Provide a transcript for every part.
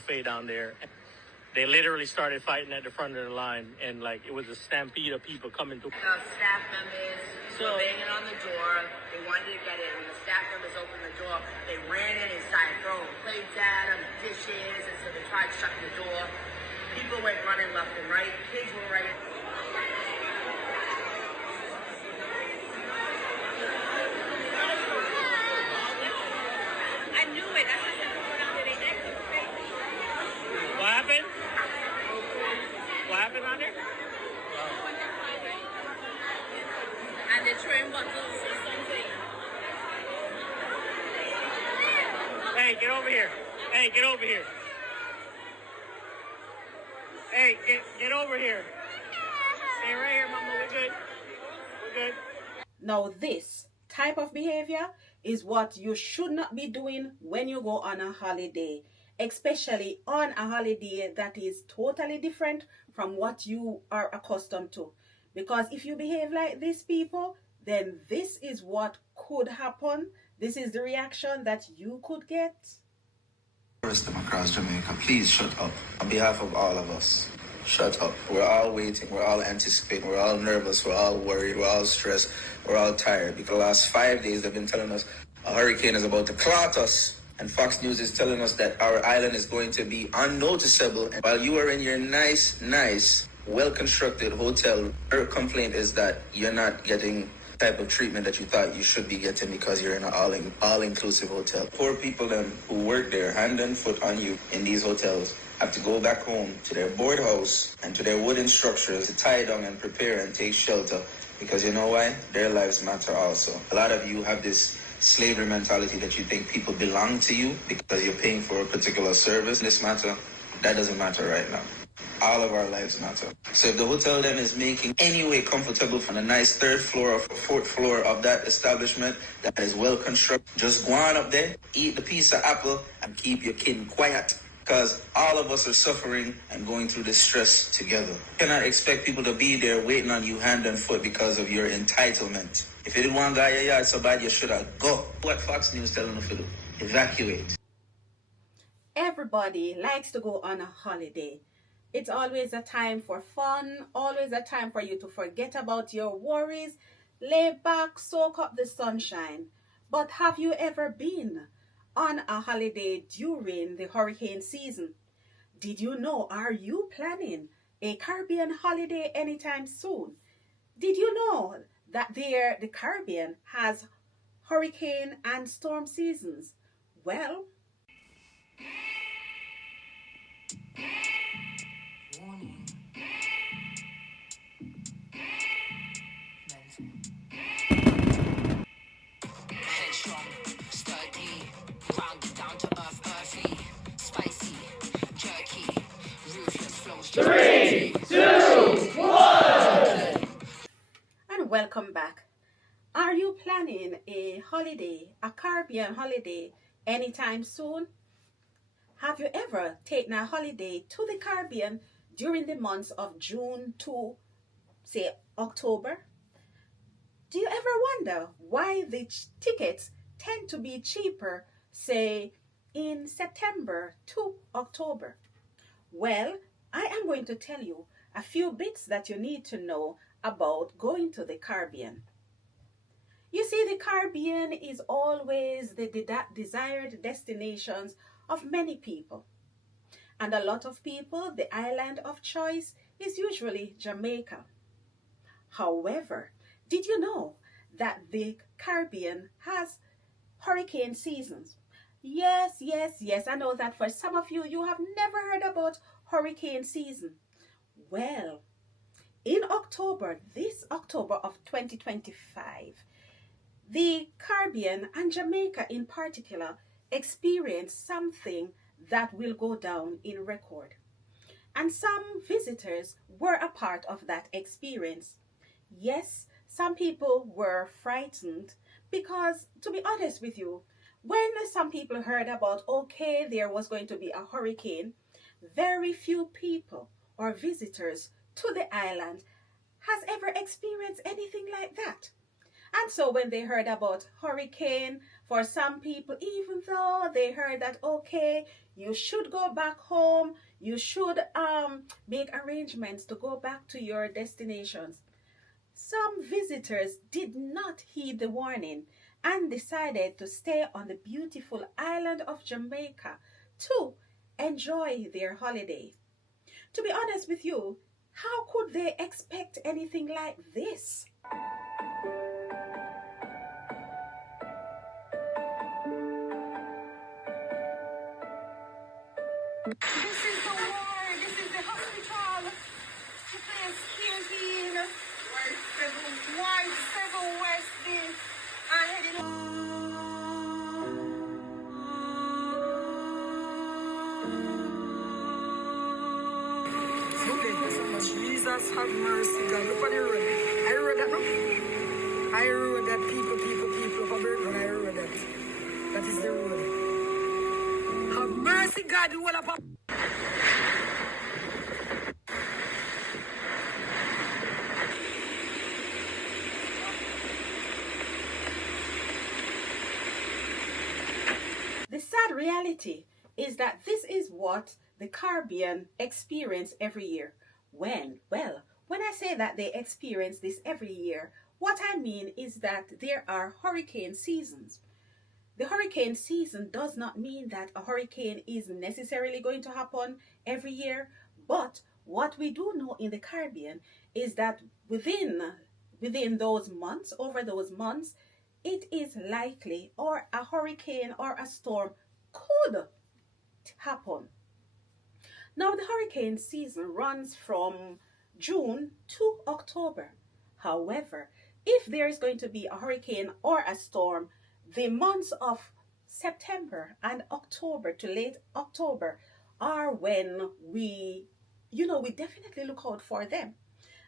buffet down there. They literally started fighting at the front of the line, and like it was a stampede of people coming through. Staff members were banging on the door. They wanted to get in. When the staff members opened the door, they ran in and started throwing plates at them, dishes, and so they tried shutting the door. People went running left and right. Kids were running. I knew it. That's what I down there. They acted crazy. What happened? What happened on there? And the train bottles or something. Hey, get over here. Hey, get over here. Hey, get over here. Stay right here, mama. We're good. We're good. Now, this type of behavior is what you should not be doing when you go on a holiday, especially on a holiday that is totally different from what you are accustomed to. Because if you behave like these people, then this is what could happen. This is the reaction that you could get. Tourists across Jamaica, please shut up. On behalf of all of us, shut up. We're all waiting, we're all anticipating, we're all nervous, we're all worried, we're all stressed, we're all tired. Because the last 5 days they've been telling us a hurricane is about to clot us. And Fox News is telling us that our island is going to be unnoticeable. And while you are in your nice, well-constructed hotel, her complaint is that you're not getting type of treatment that you thought you should be getting because you're in an all-inclusive hotel. Poor people then who work there hand and foot on you in these hotels have to go back home to their board house and to their wooden structures to tie down and prepare and take shelter, because you know why? Their lives matter also. A lot of you have this slavery mentality that you think people belong to you because you're paying for a particular service. This matter, that doesn't matter right now. All of our lives matter. So if the hotel then is making any way comfortable from the nice third floor or fourth floor of that establishment that is well constructed, just go on up there, eat the piece of apple, and keep your kid quiet. Because all of us are suffering and going through this stress together. You cannot expect people to be there waiting on you hand and foot because of your entitlement. If you didn't want to go your yard so bad, you should have go. What Fox News telling you to do? Evacuate. Everybody likes to go on a holiday. It's always a time for fun, always a time for you to forget about your worries, lay back, soak up the sunshine. But have you ever been on a holiday during the hurricane season? Did you know, are you planning a Caribbean holiday anytime soon? Did you know that the Caribbean has hurricane and storm seasons? Well, Three, two, one. and welcome back. Are you planning a holiday, a Caribbean holiday, anytime soon? Have you ever taken a holiday to the Caribbean during the months of June to, say, October? Do you ever wonder why the tickets tend to be cheaper, say, in September to October? Well, I am going to tell you a few bits that you need to know about going to the Caribbean. You see, the Caribbean is always the desired destinations of many people. And a lot of people, the island of choice is usually Jamaica. However, did you know that the Caribbean has hurricane seasons? Yes, I know that for some of you, you have never heard about hurricane season. Well, in October, this October of 2025, the Caribbean and Jamaica in particular experienced something that will go down in record. And some visitors were a part of that experience. Yes, some people were frightened because, to be honest with you, when some people heard about, okay, there was going to be a hurricane, very few people or visitors to the island has ever experienced anything like that. And so when they heard about hurricane, For some people, even though they heard that, okay, you should go back home, you should make arrangements to go back to your destinations, some visitors did not heed the warning and decided to stay on the beautiful island of Jamaica to enjoy their holiday. To be honest with you, how could they expect anything like this? This is the ward. This is the hospital. The place here in Ward 7 West Bay. I headed Jesus have mercy, God. Look on the road. I rode that, no? I rode that, people. From Bergen, I rode that. That is the road. Have mercy, God. You will have The sad reality is that this is what the Caribbean experience every year. When I say that they experience this every year, what I mean is that there are hurricane seasons. The hurricane season does not mean that a hurricane is necessarily going to happen every year, but what we do know in the Caribbean is that within those months, over those months, it is likely or a hurricane or a storm could happen. Now, the hurricane season runs from June to October. However, if there is going to be a hurricane or a storm, the months of September and October to late October are when we definitely look out for them.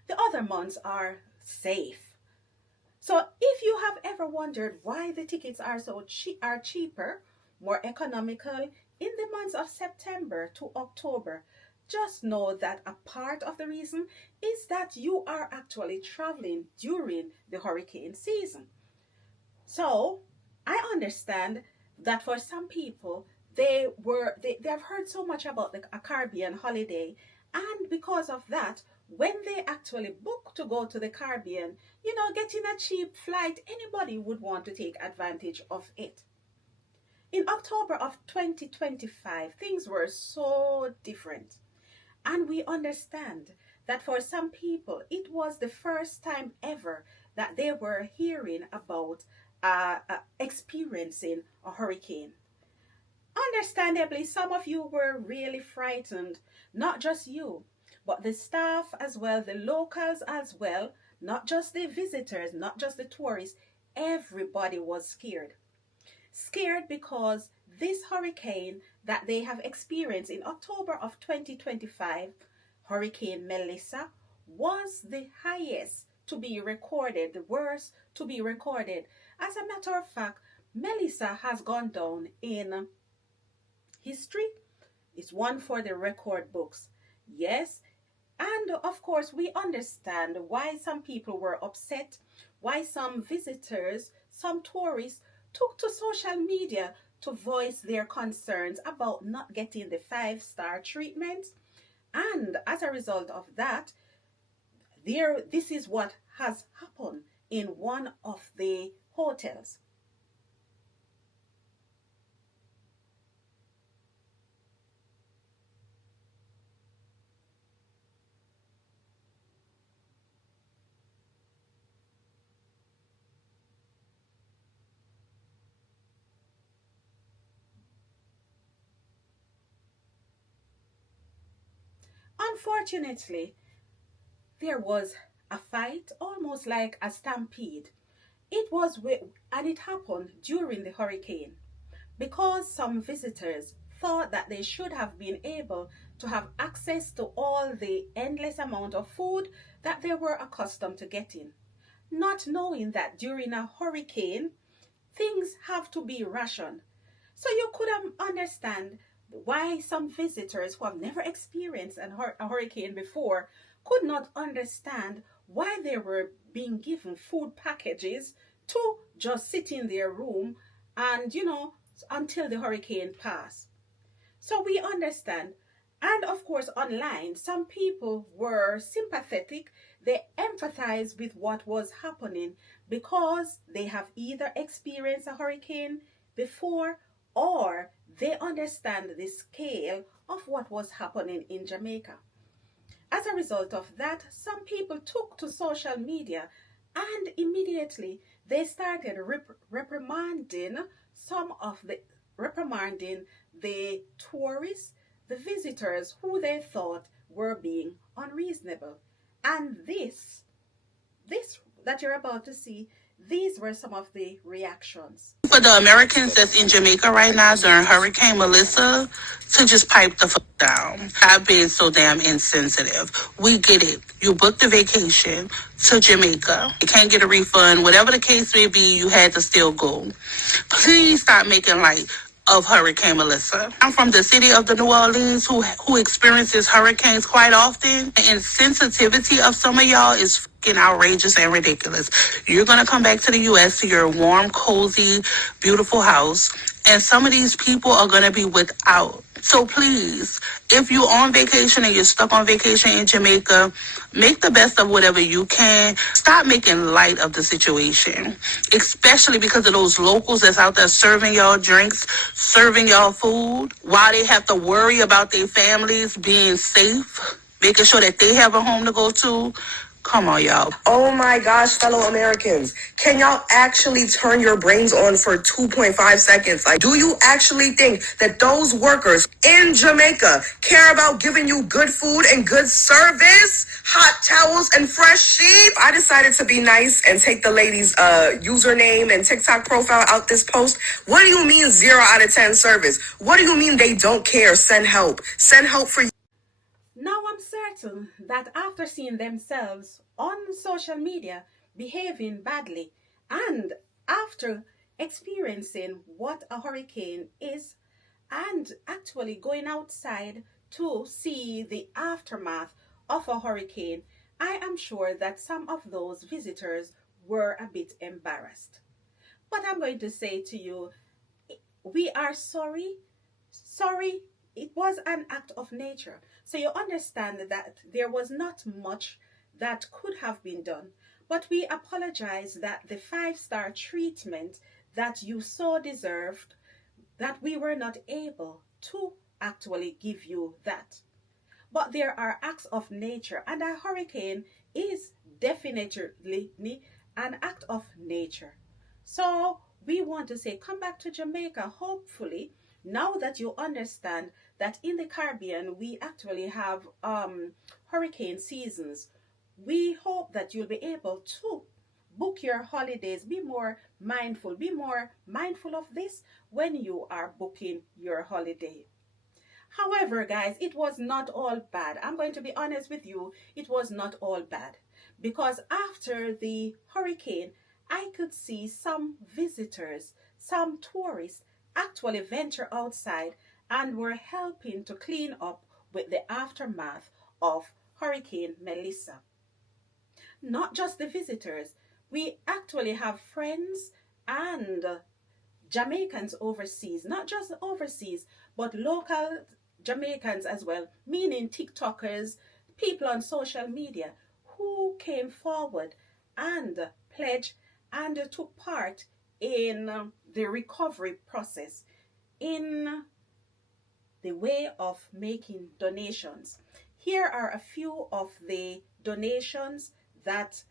The other months are safe. So if you have ever wondered why the tickets are cheaper, more economical in the months of September to October, just know that a part of the reason is that you are actually traveling during the hurricane season. So I understand that for some people, they have heard so much about a Caribbean holiday, and because of that, when they actually book to go to the Caribbean, getting a cheap flight, anybody would want to take advantage of it. In October of 2025, things were so different. And we understand that for some people, it was the first time ever that they were hearing about experiencing a hurricane. Understandably, some of you were really frightened, not just you, but the staff as well, the locals as well, not just the visitors, not just the tourists, everybody was scared. Scared because this hurricane that they have experienced in October of 2025, Hurricane Melissa, was the highest to be recorded, the worst to be recorded. As a matter of fact, Melissa has gone down in history. It's one for the record books. Yes, and of course we understand why some people were upset, why some visitors, some tourists took to social media to voice their concerns about not getting the 5-star treatment. And as a result of that, this is what has happened in one of the hotels. Unfortunately, there was a fight, almost like a stampede. And it happened during the hurricane because some visitors thought that they should have been able to have access to all the endless amount of food that they were accustomed to getting, not knowing that during a hurricane, things have to be rationed. So you could understand why some visitors who have never experienced a hurricane before could not understand why they were being given food packages to just sit in their room and until the hurricane passed. So we understand. And of course, online, some people were sympathetic. They empathized with what was happening because they have either experienced a hurricane before, or they understand the scale of what was happening in Jamaica. As a result of that, some people took to social media and immediately they started reprimanding some of the reprimanding the tourists, the visitors who they thought were being unreasonable. And this that you're about to see, these were some of the reactions. For the Americans that's in Jamaica right now during Hurricane Melissa to just pipe the fuck down. Stop being so damn insensitive. We get it. You booked a vacation to Jamaica. You can't get a refund. Whatever the case may be, you had to still go. Please stop making light of Hurricane Melissa. I'm from the city of the New Orleans who experiences hurricanes quite often. The insensitivity of some of y'all is fucking outrageous and ridiculous. You're going to come back to the U.S. to your warm, cozy, beautiful house, and some of these people are going to be without. So please, if you're on vacation and you're stuck on vacation in Jamaica, make the best of whatever you can. Stop making light of the situation, especially because of those locals that's out there serving y'all drinks, serving y'all food, while they have to worry about their families being safe, making sure that they have a home to go to. Come on, y'all. Oh my gosh, fellow Americans. Can y'all actually turn your brains on for 2.5 seconds? Like, do you actually think that those workers in Jamaica care about giving you good food and good service? Hot towels and fresh sheep? I decided to be nice and take the lady's username and TikTok profile out this post. What do you mean 0 out of 10 service? What do you mean they don't care? Send help. Send help for you. Now I'm certain that after seeing themselves on social media behaving badly and after experiencing what a hurricane is and actually going outside to see the aftermath of a hurricane, I am sure that some of those visitors were a bit embarrassed. But I'm going to say to you, we are sorry. Sorry, it was an act of nature. So you understand that there was not much that could have been done. But we apologize that the 5-star treatment that you so deserved, that we were not able to actually give you that. But there are acts of nature, and a hurricane is definitely an act of nature. So we want to say, come back to Jamaica, hopefully, now that you understand that in the Caribbean, we actually have hurricane seasons. We hope that you'll be able to book your holidays. Be more mindful of this when you are booking your holiday. However, guys, it was not all bad. I'm going to be honest with you. It was not all bad. Because after the hurricane, I could see some visitors, some tourists, actually venture outside and were helping to clean up with the aftermath of Hurricane Melissa. Not just the visitors, we actually have friends and Jamaicans overseas, not just overseas, but local Jamaicans as well, meaning TikTokers, people on social media who came forward and pledged and took part in the recovery process in the way of making donations. Here are a few of the donations that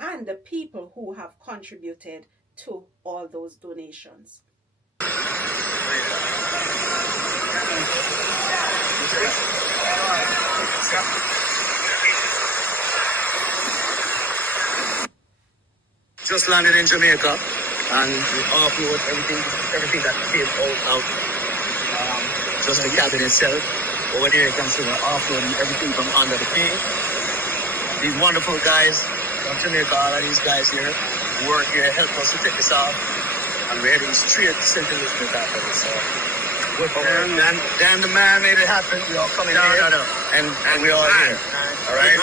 and the people who have contributed to all those donations. Just landed in Jamaica and we offload everything that came out. Just the cabin itself. Over there you can see we're offloading everything from under the plane. These wonderful guys from Jamaica, all of these guys here work here, help us to take this off. And we're heading straight to St. Elizabeth after this. So Dan the man made it happen. We all coming here. And we all here. All right?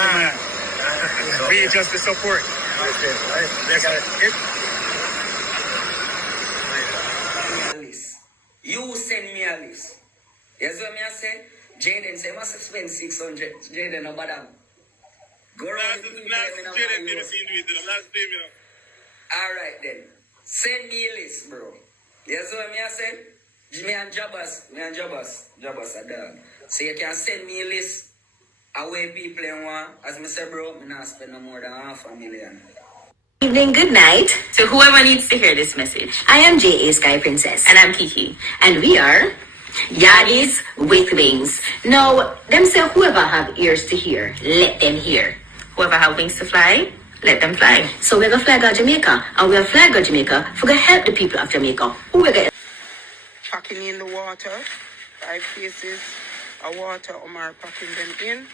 We just the support. Right. Yes, what me I say? Jaden say must spend 600. Jaden no bother. Go around the people, Alright then. Send me a list, bro. Yes, what me I say? Me and Jobbers a dog. So you can send me a list of where people in want. As me say, bro, me not spend no more than $500,000. Evening, good night to whoever needs to hear this message. I am J.A. Sky Princess. And I'm Kiki. And we are Yardis with Wings. Now, them say whoever have ears to hear, let them hear. Whoever have wings to fly, let them fly. So we're gonna flag out Jamaica, and we're flag out Jamaica for gonna help the people of Jamaica. Who we're gonna packing in the water, 5 cases of water, Omar packing them in.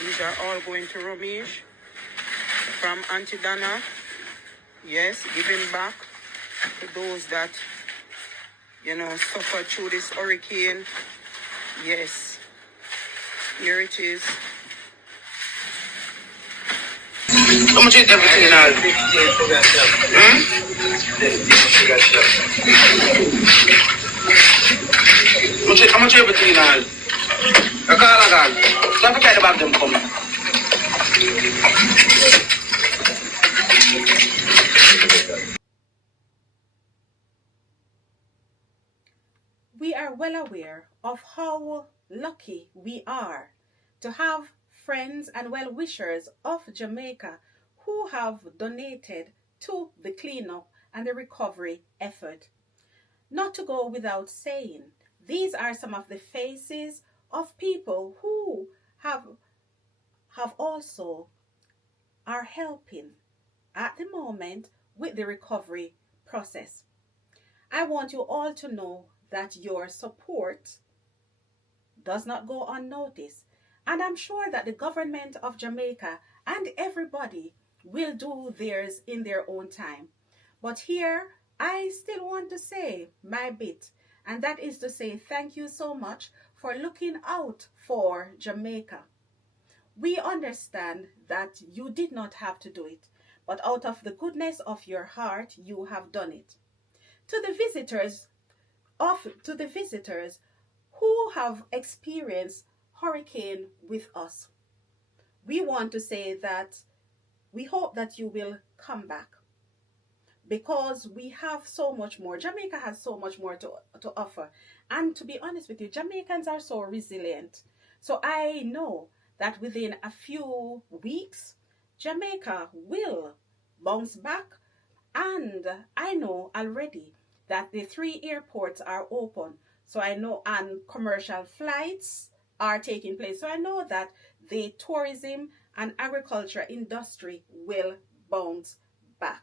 These are all going to Ramesh from Auntie Dana. Yes, giving back to those that, suffered through this hurricane. Yes, here it is. How much is everything now? How much everything now? I can't. Don't forget about them coming. We are well aware of how lucky we are to have friends and well-wishers of Jamaica who have donated to the cleanup and the recovery effort. Not to go without saying, these are some of the faces of people who have also are helping at the moment with the recovery process. I want you all to know that your support does not go unnoticed. And I'm sure that the government of Jamaica and everybody will do theirs in their own time. But here, I still want to say my bit, and that is to say thank you so much for looking out for Jamaica. We understand that you did not have to do it, but out of the goodness of your heart, you have done it. To the visitors who have experienced hurricane with us, we want to say that we hope that you will come back, because we have so much more. Jamaica has so much more to offer. And to be honest with you, Jamaicans are so resilient. So I know that within a few weeks, Jamaica will bounce back. And I know already that the 3 airports are open. So I know, and commercial flights are taking place. So I know that the tourism and agriculture industry will bounce back.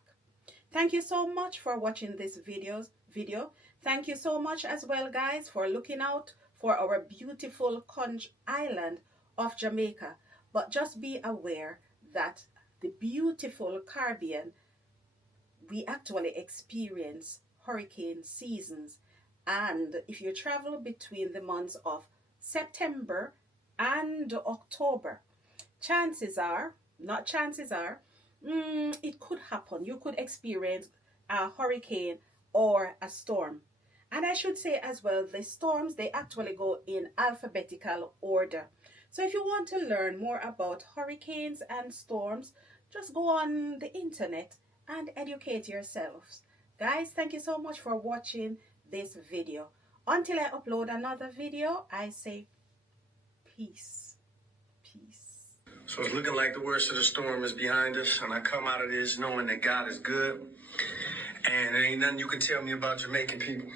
Thank you so much for watching this video. Thank you so much as well, guys, for looking out for our beautiful island of Jamaica. But just be aware that the beautiful Caribbean, we actually experience hurricane seasons. And if you travel between the months of September and October, it could happen. You could experience a hurricane or a storm. And I should say as well, the storms, they actually go in alphabetical order. So if you want to learn more about hurricanes and storms, just go on the internet and educate yourselves. Guys, thank you so much for watching this video. Until I upload another video, I say peace. Peace. So it's looking like the worst of the storm is behind us, and I come out of this knowing that God is good, and there ain't nothing you can tell me about Jamaican people.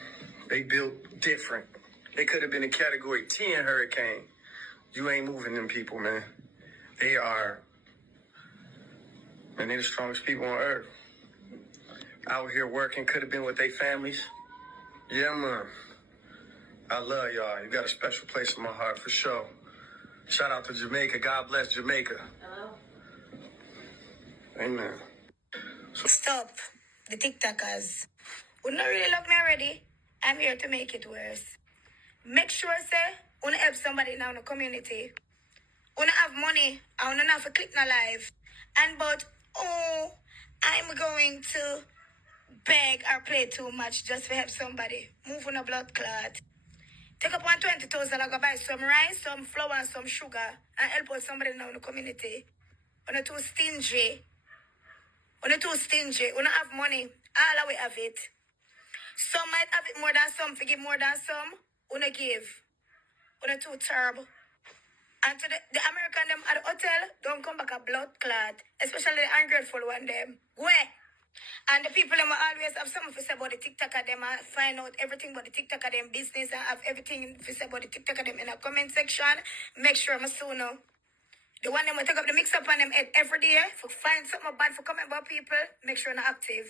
They built different. They could have been a Category 10 hurricane. You ain't moving them people, man. They're the strongest people on earth. Out here working, could have been with their families. Yeah, man. I love y'all. You got a special place in my heart for sure. Shout out to Jamaica. God bless Jamaica. Hello? Amen. Stop the TikTokers. Would not really love me already. I'm here to make it worse. Make sure, say, wanna help somebody in our community. Wanna have money, I wanna have to click my live. And I'm going to beg or play too much just to help somebody. Move on a blood clot. Take up $120,000, I go buy some rice, some flour, and some sugar, and help out somebody now in the community. When too stingy. When too stingy. When have money, all of we have it. Some might have it more than some, forgive more than some. When give. When too terrible. And to the American them at the hotel, don't come back a blood clot. Especially the ungrateful one them. Where? And the people them will always have something to say about the TikTok of them and find out everything about the TikTok of them business and have everything to say about the TikTok of them in a comment section. Make sure I'm soon know. The one them will take up the mix up on them head every day for find something bad for comment about people. Make sure I'm active.